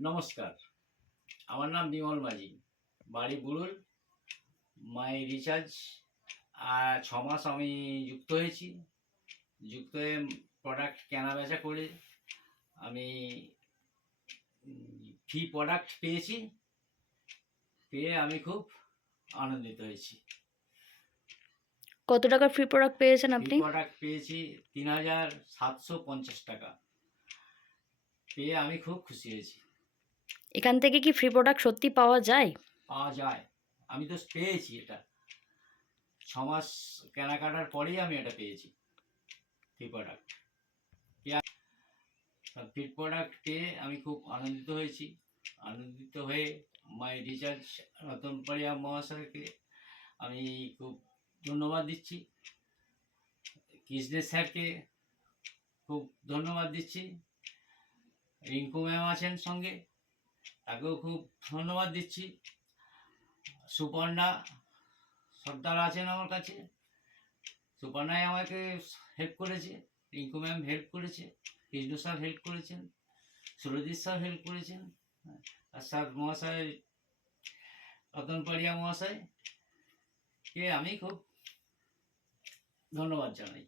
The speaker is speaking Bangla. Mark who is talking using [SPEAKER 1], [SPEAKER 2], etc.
[SPEAKER 1] নমস্কার। আমার নাম বিমল মাঝি। বাড়ি বুড়ুল মাই রিচার্জ আর ছ মাস আমি যুক্ত হয়েছি। যুক্ত হয়ে প্রোডাক্ট কেনা বেচা করে আমি ফ্রি প্রোডাক্ট পেয়েছি। পেয়ে আমি খুব আনন্দিত হয়েছি।
[SPEAKER 2] কত টাকার ফ্রি প্রোডাক্ট পেয়েছেন আপনি?
[SPEAKER 1] প্রোডাক্ট পেয়েছি তিন হাজার সাতশো পঞ্চাশ টাকা। পেয়ে আমি খুব খুশি হয়েছি।
[SPEAKER 2] এখান থেকে কি ফ্রি প্রোডাক্ট সত্যি পাওয়া যায়?
[SPEAKER 1] পাওয়া যায়। আমি তো পেয়েছি এটা। ছ মাস কেনাকাটার পরেই আমি এটা পেয়েছি। ফ্রি প্রোডাক্ট ফ্রি প্রোডাক্ট পেয়ে আমি খুব আনন্দিত হয়েছি। আনন্দিত হয়ে মাই রিচার্জ রতন পাড়িয়া মহাশয়কে আমি খুব ধন্যবাদ দিচ্ছি। কৃষ্ণের স্যারকে খুব ধন্যবাদ দিচ্ছি। রিঙ্কু ম্যাম আছেন সঙ্গে। তাকেও খুব ধন্যবাদ দিচ্ছি। সুপর্ণা, সর্দার আছেন আমার কাছে। সুপর্ণাই আমাকে হেল্প করেছে, রিঙ্কু ম্যাম হেল্প করেছে কৃষ্ণ স্যার হেল্প করেছেন, সুরজিৎ স্যার হেল্প করেছেন, আর স্যার মহাশয়, রতন পাড়িয়া মহাশয়, কে আমি খুব ধন্যবাদ জানাই।